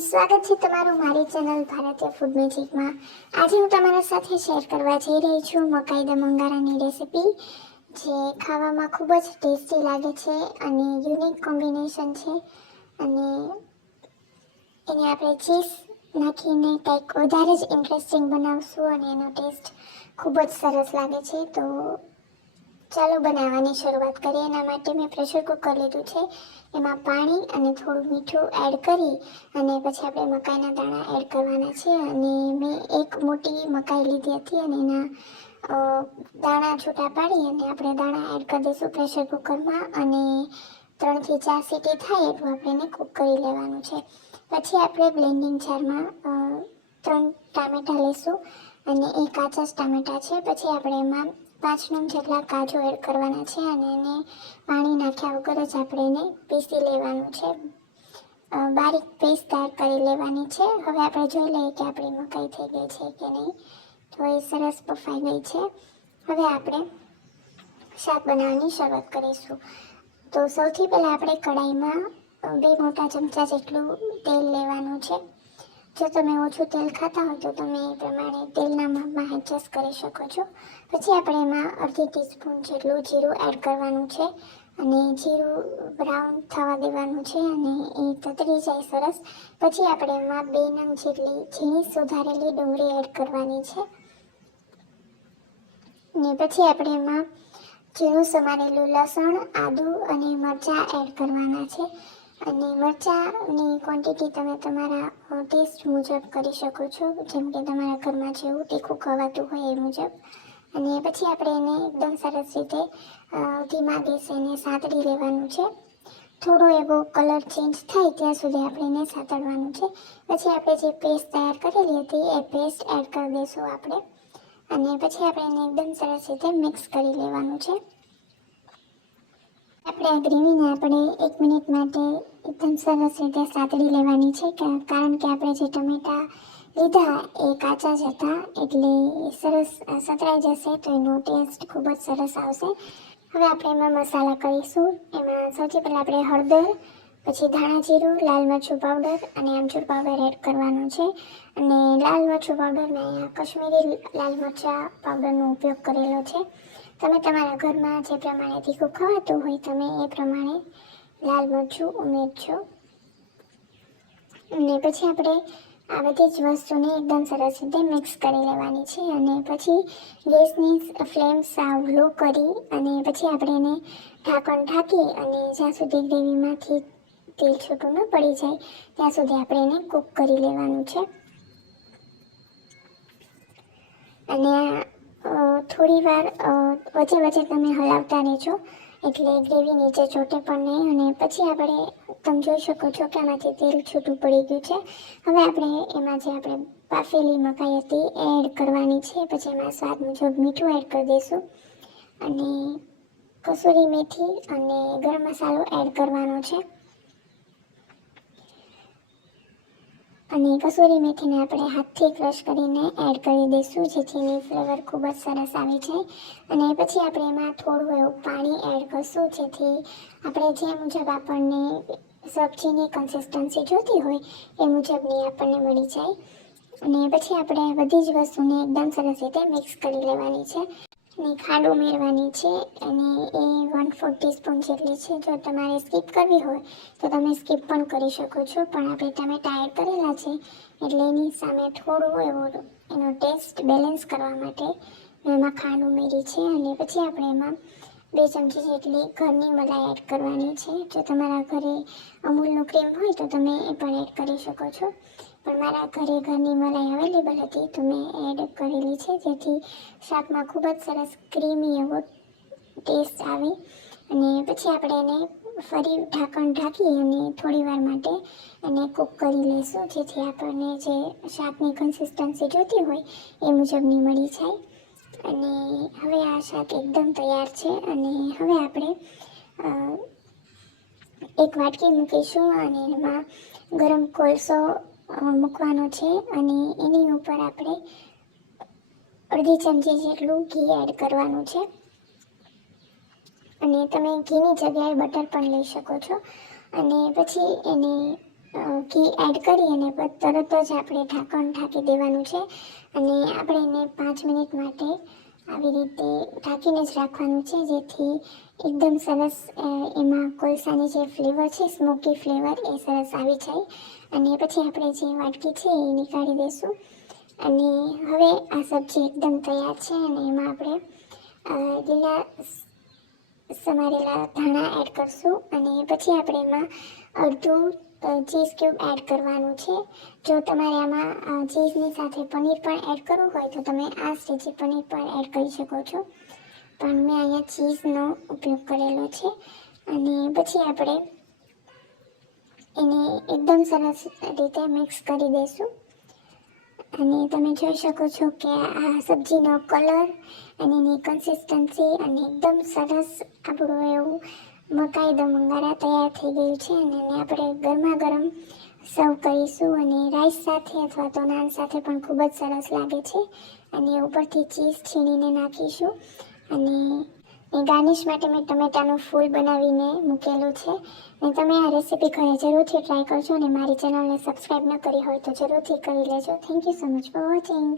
સ્વાગત છે તમારું મારી ચેનલ ભારતીય ફૂડ મેજિકમાં। આજે હું તમારા સાથે શેર કરવા જઈ રહી છું મકાઈ દમ અંગારાની રેસિપી, જે ખાવામાં ખૂબ જ ટેસ્ટી લાગે છે અને યુનિક કોમ્બિનેશન છે અને એને આપણે ચીઝ નાખીને કંઈક વધારે જ ઇન્ટરેસ્ટિંગ બનાવશું અને એનો ટેસ્ટ ખૂબ જ સરસ લાગે છે। તો ચાલો બનાવવાની શરૂઆત કરીએ। એના માટે મેં પ્રેશર કુકર લીધું છે, એમાં પાણી અને થોડું મીઠું એડ કરી અને પછી આપણે મકાઈના દાણા એડ કરવાના છે। અને મેં એક મોટી મકાઈ લીધી હતી અને એના દાણા છૂટા પાડી અને આપણે દાણા એડ કરી દઈશું પ્રેશર કુકરમાં અને 3 થી 4 સીટી થાય એટલું આપણે એને કૂક કરી લેવાનું છે। પછી આપણે બ્લેન્ડિંગ જારમાં 3 ટામેટાં લઈશું અને એ કાચા જ ટામેટાં છે। પછી આપણે એમાં 5 નંગ જેટલા કાજુ એડ કરવાના છે અને એને પાણી નાખ્યા વગર જ આપણે એને પીસી લેવાનું છે, બારીક પેસ્ટ તૈયાર કરી લેવાની છે। હવે આપણે જોઈ લઈએ કે આપણી મકાઈ થઈ ગઈ છે કે નહીં। તો એ સરસ બફાઈ ગઈ છે। હવે આપણે શાક બનાવવાની શરૂઆત કરીશું। તો સૌથી પહેલાં આપણે કઢાઈમાં 2 મોટા ચમચા જેટલું તેલ લેવાનું છે। જો તમે ઓછું તેલ ખાતા હોય તો તમે એ પ્રમાણે તેલના માપમાં એડજસ્ટ કરી શકો છો। પછી આપણે એમાં અડધી ટીસ્પૂન જેટલું જીરું એડ કરવાનું છે અને જીરું બ્રાઉન થવા દેવાનું છે અને એ તતરી જાય સરસ। પછી આપણે એમાં 2 નંગ જેટલી ઝીણી સુધારેલી ડુંગળી એડ કરવાની છે ને પછી આપણે એમાં ઝીણું સમારેલું લસણ, આદું અને મરચાં એડ કરવાના છે અને મરચાંની ક્વોન્ટિટી તમે તમારા ટેસ્ટ મુજબ કરી શકો છો, જેમ કે તમારા ઘરમાં જેવું તીખું ખવાતું હોય એ મુજબ। અને પછી આપણે એને એકદમ સરસ રીતે ધીમા ગેસે એને સાતળી લેવાનું છે। થોડો એવો કલર ચેન્જ થાય ત્યાં સુધી આપણે એને સાતળવાનું છે। પછી આપણે જે પેસ્ટ તૈયાર કરેલી હતી એ પેસ્ટ એડ કરી દઈશું આપણે અને પછી આપણે એને એકદમ સરસ રીતે મિક્સ કરી લેવાનું છે। આપણે આ ગ્રેવીને આપણે 1 મિનિટ માટે એકદમ સરસ રીતે સાતળી લેવાની છે, કારણ કે આપણે જે ટમેટાં લીધા એ કાચા જ હતા, એટલે સરસ સતળાઈ જશે તો એનો ટેસ્ટ ખૂબ જ સરસ આવશે। હવે આપણે એમાં મસાલા કરીશું। એમાં સૌથી પહેલાં આપણે હળદર, પછી ધાણા જીરું, લાલ મરચું પાવડર અને આમચૂર પાવડર એડ કરવાનું છે અને લાલ મરચું પાવડર મેં અહીંયા કશ્મીરી લાલ મરચાં પાવડરનો ઉપયોગ કરેલો છે। તમે તમારા ઘરમાં જે પ્રમાણે તીખું ખવાતું હોય તમે એ પ્રમાણે લાલ મરચું ઉમેરજો અને પછી આપણે આ બધી જ વસ્તુને એકદમ સરસ રીતે મિક્સ કરી લેવાની છે અને પછી ગેસની ફ્લેમ સાવ લો કરી અને પછી આપણે એને ઢાંકણ ઢાંકી અને જ્યાં સુધી ગ્રેવીમાંથી તેલ છૂટું ન પડી જાય ત્યાં સુધી આપણે એને કૂક કરી લેવાનું છે અને થોડી વાર વચ્ચે વચ્ચે તમે હલાવતા રહેજો, એટલે ગ્રેવી નીચે ચોટે પણ નહીં। અને પછી આપણે તમે જોઈ શકો છો કે આમાંથી તેલ છૂટું પડી ગયું છે। હવે આપણે એમાં જે આપણે બાફેલી મકાઈ હતી એ એડ કરવાની છે। પછી એમાં સ્વાદ મુજબ મીઠું એડ કરી દઈશું અને કસૂરી મેથી અને ગરમ મસાલો એડ કરવાનો છે અને કસૂરી મેથીને આપણે હાથથી ક્રશ કરીને એડ કરી દઈશું, જેથી એની ફ્લેવર ખૂબ જ સરસ આવી જાય। અને પછી આપણે એમાં થોડું એવું પાણી એડ કરીશું, જેથી આપણે જે મુજબ આપણને સબ્જીની કન્સિસ્ટન્સી જોતી હોય એ મુજબની આપણને મળી જાય। અને પછી આપણે બધી જ વસ્તુને એકદમ સરસ રીતે મિક્સ કરી લેવાની છે અને ખાંડ ઉમેરવાની છે અને એ 1/4 ટીસ્પૂન જેટલી છે। જો તમારે સ્કીપ કરવી હોય તો તમે સ્કીપ પણ કરી શકો છો, પણ આપણે ટામેટા એડ કરેલા છે એટલે એની સામે થોડું એવું એનો ટેસ્ટ બેલેન્સ કરવા માટે મેં એમાં ખાંડ ઉમેરી છે। અને પછી આપણે એમાં 2 ચમચી જેટલી ઘરની મલાઈ એડ કરવાની છે। જો તમારા ઘરે અમૂલનું ક્રીમ હોય તો તમે એ પણ એડ કરી શકો છો, પણ મારા ઘરે ઘરની મલાઈ અવેલેબલ હતી તો મેં એડ કરેલી છે, જેથી શાકમાં ખૂબ જ સરસ ક્રીમી એવો ટેસ્ટ આવે। અને પછી આપણે એને ફરી ઢાંકણ ઢાંકી અને થોડી વાર માટે એને કૂક કરી લઈશું, જેથી આપણને જે શાકની કન્સિસ્ટન્સી જોઈતી હોય એ મુજબની મળી જાય। અને હવે આ શાક એકદમ તૈયાર છે અને હવે આપણે એક વાટકી મૂકીશું અને એમાં ગરમ કોલસો મૂકવાનો છે અને એની ઉપર આપણે અડધી ચમચી જેટલું ઘી એડ કરવાનું છે અને તમે ઘીની જગ્યાએ બટર પણ લઈ શકો છો। અને પછી એને ઘી એડ કરી અને તરત જ આપણે ઢાંકણ ઢાંકી દેવાનું છે અને આપણે એને 5 મિનિટ માટે આવી રીતે ઢાંકીને જ રાખવાનું છે, જેથી એકદમ સરસ એમાં કોલસાની જે ફ્લેવર છે, સ્મોકી ફ્લેવર એ સરસ આવી જાય. અને પછી આપણે જે વાટકી છે એ નીકાળી દઈશું. અને હવે આ સબ્જી એકદમ તૈયાર છે અને એમાં આપણે લીલા સમારેલા ધાણા એડ કરશું અને પછી આપણે એમાં અડધું ચીઝ ક્યુબ એડ કરવાનું છે. જો તમારે આમાં ચીઝની સાથે પનીર પણ એડ કરવું હોય તો તમે આ સ્ટેજે પનીર પણ એડ કરી શકો છો, પણ મેં અહીંયા ચીઝનો ઉપયોગ કરેલો છે. અને પછી આપણે એને એકદમ સરસ રીતે મિક્સ કરી દઈશું. અને તમે જોઈ શકો છો કે આ સબ્જીનો કલર અને એની કન્સિસ્ટન્સી અને એકદમ સરસ આપણું એવું મકાઈ દમ અંગારા તૈયાર થઈ ગયું છે. અને એને આપણે ગરમા ગરમ સર્વ કરીશું અને રાઈસ સાથે અથવા તો નાન સાથે પણ ખૂબ જ સરસ લાગે છે. અને ઉપરથી ચીઝ છીણીને નાખીશું અને ગાર્નિશ માટે મેં ટમેટાનું ફૂલ બનાવીને મૂકેલું છે. અને તમે આ રેસીપી ઘરે જરૂરથી ટ્રાય કરજો અને મારી ચેનલને સબસ્ક્રાઈબ ન કરી હોય તો જરૂરથી કરી લેજો. Thank you so much for watching.